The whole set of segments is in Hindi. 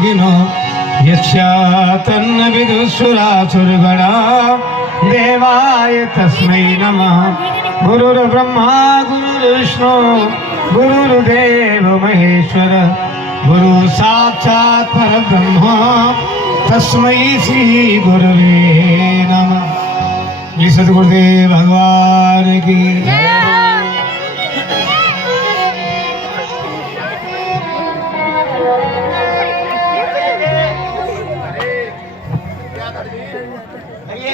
योगिनो यस्यातन्न विदुषुरासुरगणा देवाय तस्मै नमः। गुरुर्ब्रह्मा गुरुर्विष्णु गुरुर्देव महेश्वर गुरु साक्षात् परब्रह्म तस्मै श्री गुरुवे नमः। श्री सद्गुरुदेव भगवान की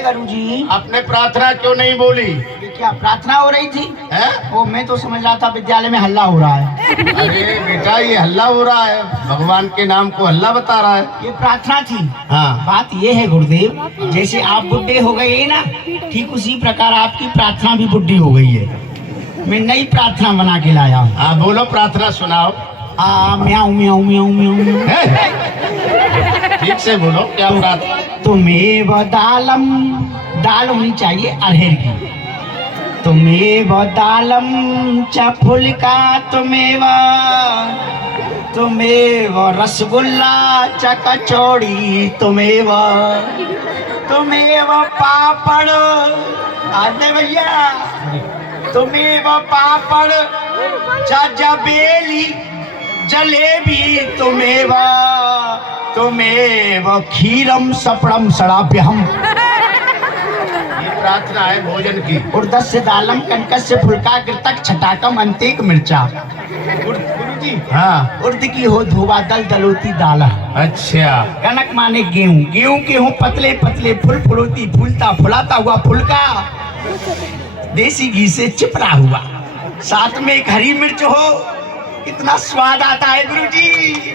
गुरुजी आपने प्रार्थना क्यों नहीं बोली? ये क्या प्रार्थना हो रही थी? है? वो मैं तो समझ रहा था विद्यालय में हल्ला हो रहा है। अरे बेटा ये हल्ला हो रहा है, भगवान के नाम को हल्ला बता रहा है। ये प्रार्थना थी। हाँ बात ये है गुरुदेव, जैसे आप बुढ़े हो गए ना, ठीक उसी प्रकार आपकी प्रार्थना भी बुढ़ी हो गई है। मैं नई प्रार्थना बना के लाया हूँ। हाँ बोलो, प्रार्थना सुनाओ। म्याऊं म्याऊं म्याऊं म्याऊं। ठीक से बोलो, क्या प्रार्थना? तुम्हें दालम, दाल होनी चाहिए अरहर की। तुम्हें दालम च फुल्का, तुम्हें रसगुल्ला च कचौड़ी, तुम्हें पापड़ आदे भैया, तुम्हें पापड़ च जबेली जलेबी, तुम्हें खीरम सपड़म सड़ाभ्यहम। ये प्रार्थना है भोजन की। उर्दस से दालम, कनकस से फुल्का, गिरतक छटाकम, अंतिक मिर्चा। गुरुजी हाँ उर्द की हो धोबा दल दलोती दाला। अच्छा। कनक माने गेहूं, गेहूं के हो पतले पतले फुल फुलोती, फूलता फुलाता हुआ फुलका, देसी घी से चिपड़ा हुआ, साथ में एक हरी मिर्च हो, कितना स्वाद आता है गुरुजी।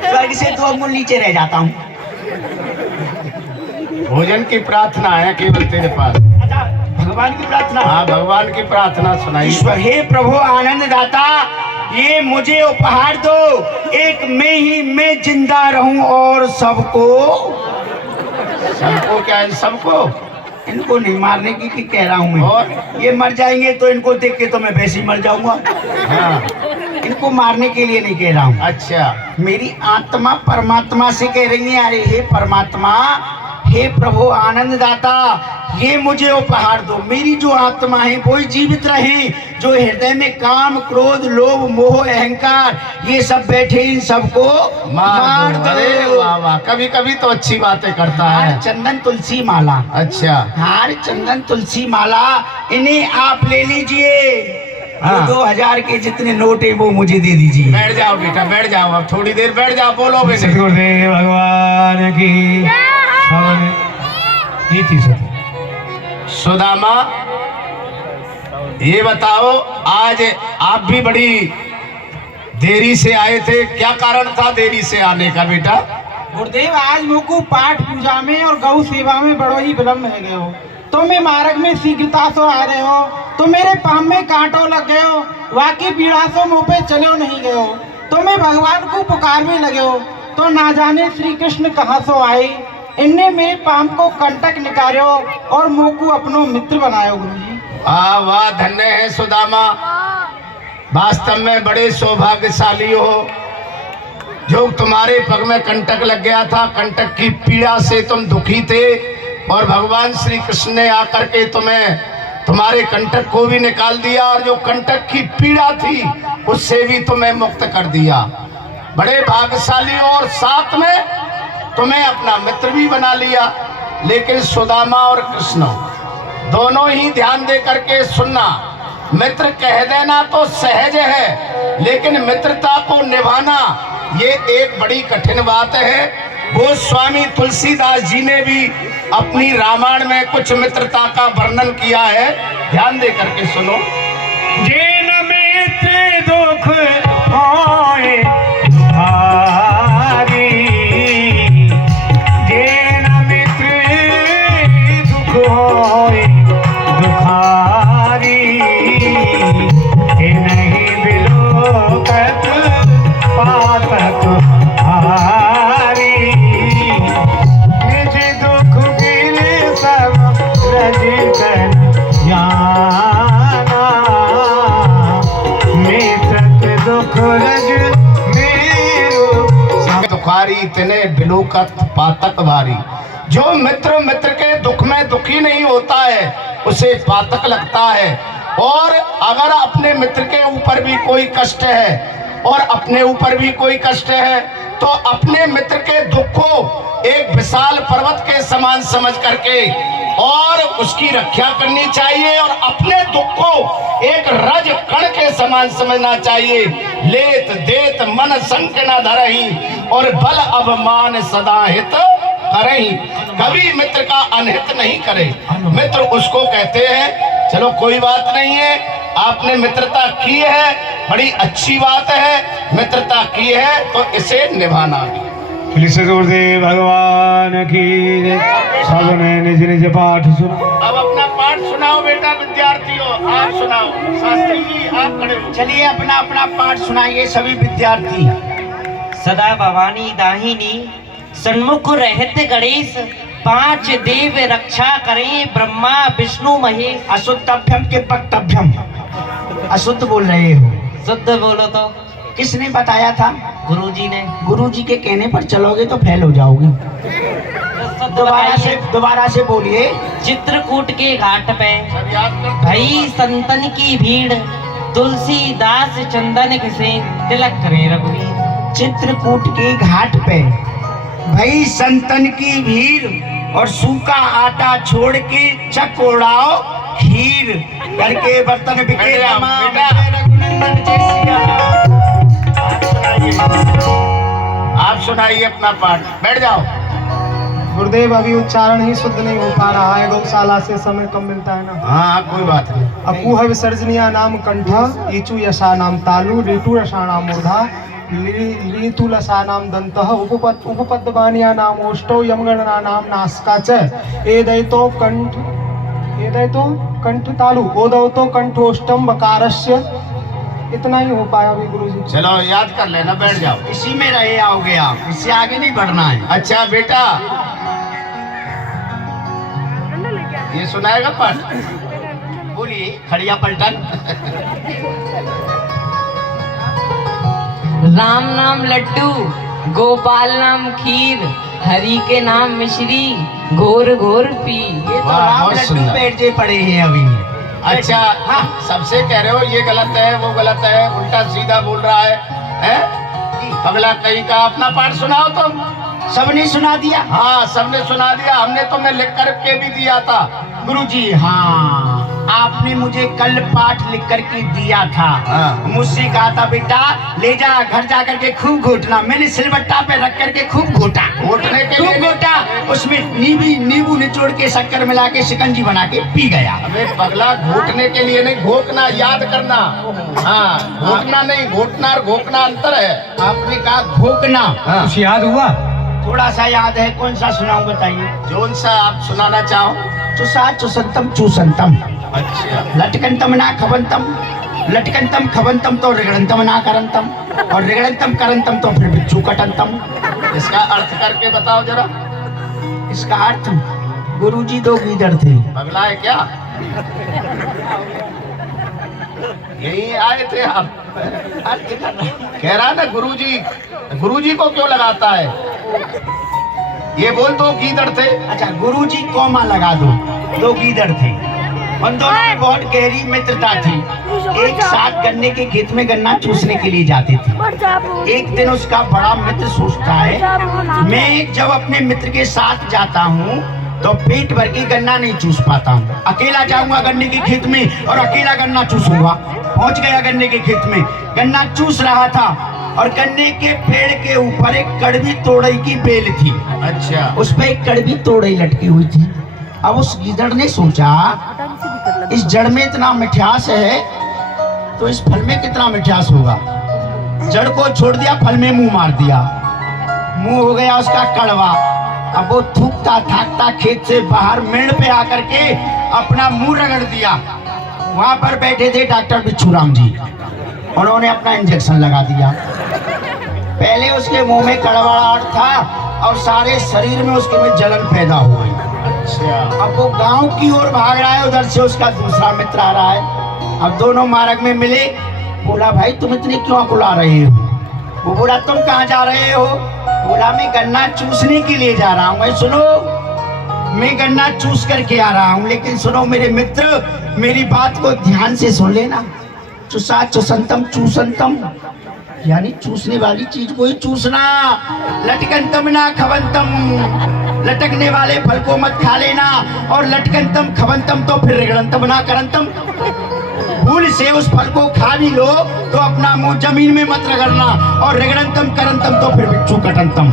स्वर्ग से 2 अंगुल नीचे रह जाता हूँ। भोजन की प्रार्थना है केवल तेरे पास। अच्छा, भगवान की प्रार्थना। हाँ भगवान की प्रार्थना सुनाई। ईश्वर हे प्रभु आनंद दाता, ये मुझे उपहार दो, एक मैं जिंदा रहूं और सबको क्या है? सबको? इनको नहीं मारने की कह रहा हूँ मैं। और ये मर जाएंगे तो इनको देख के तो मैं वैसे ही मर जाऊंगा। हाँ इनको मारने के लिए नहीं कह रहा हूँ। अच्छा। मेरी आत्मा परमात्मा से कह रही है, अरे हे परमात्मा, हे प्रभु आनंद दाता, ये मुझे उपहार दो। मेरी जो आत्मा है वो जीवित रहे, जो हृदय में काम क्रोध लोभ मोह अहंकार ये सब बैठे, इन सबको मार दो। अरे वाह वाह, कभी कभी तो अच्छी बातें करता है। चंदन तुलसी माला। अच्छा। हार चंदन तुलसी माला, इन्हें आप ले लीजिए। हाँ। 2000 के जितने नोट है वो मुझे दे दीजिए। बैठ जाओ बेटा, बैठ जाओ, अब थोड़ी देर बैठ जाओ, बोलो बेटे। सद्गुरुदेव भगवान की थी सुदामा, ये बताओ आज आप भी बड़ी देरी से आए थे, क्या कारण था देरी से आने का बेटा? गुरुदेव आज मुझको पाठ पूजा में और गौ सेवा में बड़ो ही विलम्ब है गए हो, तो मैं मार्ग में शीघ्रता से आ रहे हो, तो मेरे पाम में कांटो लग गए हो, वाकई पीड़ा से मुँह पे चले नहीं गए हो, तो मैं भगवान को पुकारने लगे हो, तो ना जाने श्री कृष्ण कहाँ से आए, इनने मेरे पाम को कंटक निकालो और मुँह को अपनो मित्र बनायो। गुरुजी वाह, धन्य है सुदामा, वास्तव में बड़े सौभाग्यशाली हो जो तुम्हारे पग में कंटक लग गया था। कंटक की पीड़ा से तुम दुखी थे और भगवान श्री कृष्ण ने आकर के तुम्हें तुम्हारे कंटक को भी निकाल दिया और जो कंटक की पीड़ा थी उससे भी तुम्हें मुक्त कर दिया। बड़े भाग्यशाली, और साथ में तुम्हें अपना मित्र भी बना लिया। लेकिन सुदामा और कृष्ण दोनों ही ध्यान दे करके सुनना, मित्र कह देना तो सहज है, लेकिन मित्रता को निभाना ये एक बड़ी कठिन बात है। वो स्वामी तुलसीदास जी ने भी अपनी रामायण में कुछ मित्रता का वर्णन किया है, ध्यान दे करके सुनो। जिन मित्र दुख होए भारी, जिन मित्र दुख होए दुखारी, नहीं बिलोकत पातक हारी, निज दुख गिर सब रजितन जाना, मित्रक दुख रज पुकारी तिने बिलोकत पातक भारी। जो मित्र मित्र के दुख में दुखी नहीं होता है उसे पातक लगता है। और अगर अपने मित्र के ऊपर भी कोई कष्ट है और अपने ऊपर भी कोई कष्ट है तो अपने मित्र के दुख को एक विशाल पर्वत के समान समझ करके और उसकी रक्षा करनी चाहिए और अपने दुख को एक रज कण के समान समझना चाहिए। लेत देत मन संक न धरही और बल अवमान सदा हित करही। कभी मित्र का अनहित नहीं करे। मित्र उसको कहते हैं चलो कोई बात नहीं है, आपने मित्रता की है, बड़ी अच्छी बात है, मित्रता की है तो इसे निभाना। गुरुदेव भगवान की जय। सबने निज निज पाठ सुना। अब अपना पाठ सुनाओ बेटा विद्यार्थियों, आप सुनाओ। शास्त्री जी आप खड़े हो। चलिए अपना अपना पाठ सुनाइए सभी विद्यार्थी। सदा भवानी दाहिनी सन्मुख रहते गणेश, पांच देव रक्षा करें ब्रह्मा विष्णु महेश। अशुद्धभ्यम के वक्तव्यम, अशुद्ध बोल रहे हो। शुद्ध बोलो तो। किसने बताया था? गुरुजी ने। गुरुजी के कहने पर चलोगे तो फेल हो जाओगे। शुद्ध दोबारा से बोलिए। चित्रकूट के घाट पे सब याद कर। भई संतन की भीड़, तुलसीदास चंदन घिसे तिलक करे रघुवीर। चित्रकूट के घाट पे भाई संतन की भीड़ और सूखा आटा छोड़ के चकोड़ाओ खीर करके बर्तन बिके तमाम। रघुनंदन जय सिया राम। आप सुनाइए अपना पाठ। बैठ जाओ। गुरुदेव अभी उच्चारण ही शुद्ध नहीं हो पा रहा है, गौशाला से समय कम मिलता है ना। हाँ कोई बात नहीं। अपूह विसर्जनिया नाम कंठा, ईचु यशा नाम तालु, ऋतु रसा नाम मूर्धा, ऋतु लसा नाम दंतः, उपपद्यमानिया नाम ओष्टौ, यमगणना नाम नासिका च, एदैतो कंठ तालु, ओदैतो कंठोष्टम बकारस्य। इतना ही हो पाया अभी गुरुजी। चलो याद कर लेना, बैठ जाओ। इसी में रहे आओगे आप, इससे आगे नहीं बढ़ना है। अच्छा बेटा ये सुनाएगा पाठ। बोलिए। खड़िया पलटन। राम नाम लड्डू, गोपाल नाम खीर, हरि के नाम मिश्री, घोर घोर पी। ये तो वाह, राम बहुत लड्डू सुंदर। बैठ जे पड़े हैं अभी। अच्छा हाँ, सबसे कह रहे हो ये गलत है वो गलत है, उल्टा सीधा बोल रहा है? अगला कहीं का अपना पाठ सुनाओ तुम। सबने सुना दिया। हाँ सबने सुना दिया, हमने तुम्हें लिख कर के भी दिया था। गुरुजी हाँ, आपने मुझे कल पाठ लिख कर के दिया था। हाँ। मुझसे कहा था बेटा ले जा घर जा करके खूब घोटना। मैंने सिलबट्टा पे रख करके खूब घोटा। घोटने के खूब लिए घोटा, उसमें नींबू निचोड़ के शक्कर मिला के शिकंजी बना के पी गया। हमें पगला घोटने के लिए नहीं, घोटना याद करना। हाँ घोटना नहीं, घोटना और घोकना अंतर है। आपने कहा घोकना। हाँ। कुछ याद हुआ? थोड़ा सा याद है। कौन सा सुनाऊं बताइए। जोन सा आप सुनाना चाहो। चुसा चुसंतम चूसंतम, अच्छा लटकंतम ना खबंतम, लटकंतम खबंतम तो रिगड़ंतम ना करंतम, और रिगड़ंतम करंतम तो फिर बिच्छू कटंतम। इसका अर्थ करके बताओ जरा। इसका अर्थ गुरुजी दो गीदड़ थे। पगला है क्या? यही आए थे आप? अर्थ कर रहा हूं। कह रहा ना गुरुजी को क्यों लगाता है? ये बोल दो गीदड़ थे। अच्छा गुरुजी कोमा लगा दो गीदड़ थे। उन दोनों में बहुत गहरी मित्रता थी। एक साथ गन्ने के खेत में गन्ना चूसने के लिए जाते थे। एक दिन उसका बड़ा मित्र सोचता है मैं जब अपने मित्र के साथ जाता हूँ तो पेट भर के गन्ना नहीं चूस पाता हूँ। अकेला जाऊंगा गन्ने के खेत में और अकेला गन्ना चूसूंगा। पहुंच गया गन्ने के खेत में, गन्ना चूस रहा था और गन्ने के पेड़ के ऊपर एक कड़वी तोड़ई की बेल थी। अच्छा उस पे एक कड़वी तोड़ई लटकी हुई थी। अब उस गीदड़ ने सोचा इस जड़ में इतना मिठास है तो इस फल में कितना मिठास होगा। जड़ को छोड़ दिया, फल में मुंह मार दिया। मुंह हो गया उसका कड़वा। अब वो थूकता थाकता खेत से बाहर मेड़ पे आकर के अपना मुंह रगड़ दिया। वहां पर बैठे थे डॉक्टर बिच्छूराम जी, उन्होंने अपना इंजेक्शन लगा दिया। पहले उसके मुंह में कड़वाहट था और सारे शरीर में उसके में जलन पैदा हो गई। अच्छा अब वो गांव की ओर भाग रहा है, उधर से उसका दूसरा मित्र आ रहा है। अब दोनों मार्ग में मिले। बोला भाई तुम इतने क्यों अकुला रहे हो? वो बोला तुम कहाँ जा रहे हो? बोला मैं गन्ना चूसने के लिए जा रहा हूँ। मैं सुनो, मैं गन्ना चूस करके आ रहा हूँ, लेकिन सुनो मेरे मित्र, मेरी बात को ध्यान से सुन लेना। चुसा चुसंतम चूसंतम, यानी चूसने वाली चीज को ही चूसना। लटकंतम ना खवंतम, लटकने वाले फल को मत खा लेना। और लटकंतम खवंतम तो फिर रिगड़ंतम ना करंतम, भूल से उस फल को खा भी लो तो अपना मुंह जमीन में मत रगड़ना। और रिगड़ंतम करंतम तो फिर बिच्छू कटंतम,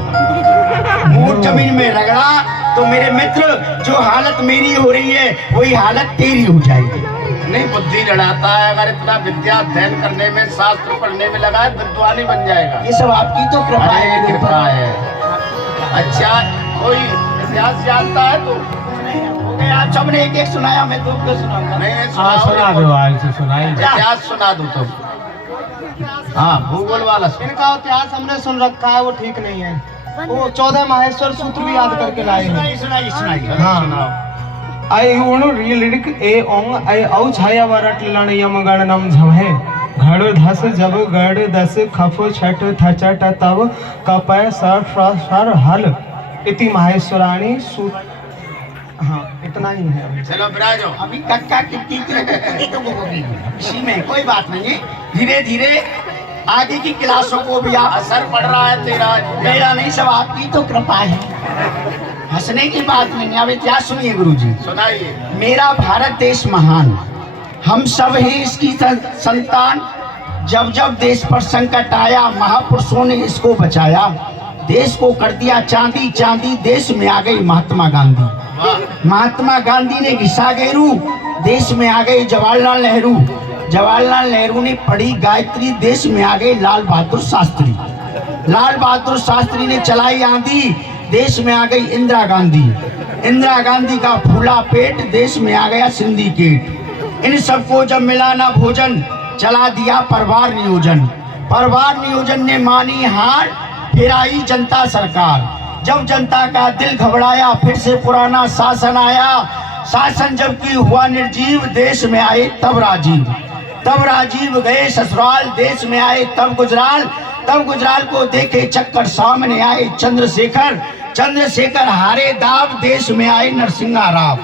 मुंह जमीन में रगड़ा तो मेरे मित्र जो हालत मेरी हो रही है वही हालत तेरी हो जाएगी। नहीं, बुद्धि लड़ाता है। अगर इतना विद्या अध्ययन करने में, शास्त्र पढ़ने में लगा है, विद्वान ही बन जाएगा। ये सब आपकी तो कृपा अरे है। कृपा है। अच्छा, कोई इतिहास जानता है तो? हो गया, आप सबने एक एक सुनाया, मैं तो क्यों सुनाऊंगा? नहीं, हाँ सुना दो, आज से सुनाई। इतिहास सुना दो तुम। हाँ, भूगोल वाला सुन। इनका इतिहास हमने सुन रखा है, वो ठीक नहीं है। वो 14 माहेश्वर सूत्र भी याद करके लाए हैं। सुनाइए सुनाइए सुनाइए। हाँ। आई उणु रीलिक ए ओंग आई औ छाया वरट लन यम गण नम झमहे घड़ धस जब गड़ दस खफ छठ थचट तब कपय सर हल इति माहेश्वराणी सूत। हाँ, इतना ही है। चलो विराजो। अभी कक्का कितनी इसी में कोई बात नहीं है। धीरे धीरे आगे की क्लासों को भी आप, असर पड़ रहा है तेरा। मेरा नहीं, सब आपकी तो कृपा है, हंसने की बात नहीं है। अब इतिहास सुनिए गुरुजी। सुनाइए। मेरा भारत देश महान, हम सब हैं इसकी संतान। जब जब देश पर संकट आया महापुरुषों ने इसको बचाया। देश को कर दिया चांदी चांदी, देश में आ गई महात्मा गांधी। महात्मा गांधी ने घिसा गेरू, देश में आ गई जवाहरलाल नेहरू। जवाहरलाल नेहरू ने पढ़ी गायत्री, देश में आ गए लाल बहादुर शास्त्री। लाल बहादुर शास्त्री ने चलाई आंधी, देश में आ गई इंदिरा गांधी। इंदिरा गांधी का फूला पेट, देश में आ गया सिंडिकेट। इन सबको जब मिला ना भोजन, चला दिया परिवार नियोजन। परिवार नियोजन ने मानी हार, फिर आई जनता सरकार। जब जनता का दिल घबराया, फिर से पुराना शासन आया। शासन जबकि हुआ निर्जीव, देश में आए तब राजीव। तब राजीव गए ससुराल, देश में आए तब गुजराल। तब गुजराल को देखे चक्कर, सामने आए चंद्रशेखर। चंद्रशेखर हारे दाव, देश में आए नरसिंहा राव।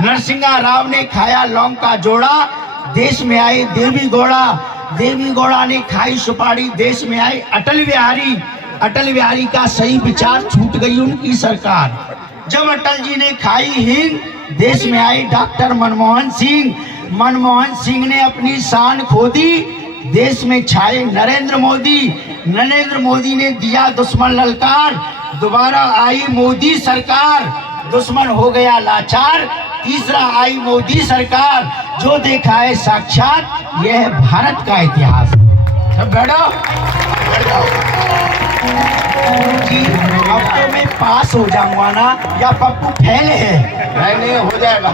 नरसिंहा राव ने खाया लौंग का जोड़ा, देश में आए देवी गौड़ा। देवी गौड़ा ने खाई सुपारी, देश में आए अटल बिहारी। अटल बिहारी का सही विचार, छूट गई उनकी सरकार। जब अटल जी ने खाई हींग, देश में आए डॉक्टर मनमोहन सिंह। मनमोहन सिंह ने अपनी शान खो दी, देश में छाए नरेंद्र मोदी। नरेंद्र मोदी ने दिया दुश्मन ललकार, दोबारा आई मोदी सरकार। दुश्मन हो गया लाचार, तीसरा आई मोदी सरकार। जो देखा है साक्षात, यह है भारत का इतिहास। सब बैठो, बैठ जाओ जी। अब तो मैं पास हो जाऊंगा ना, या पप्पू फैले है? नहीं, हो जाएगा।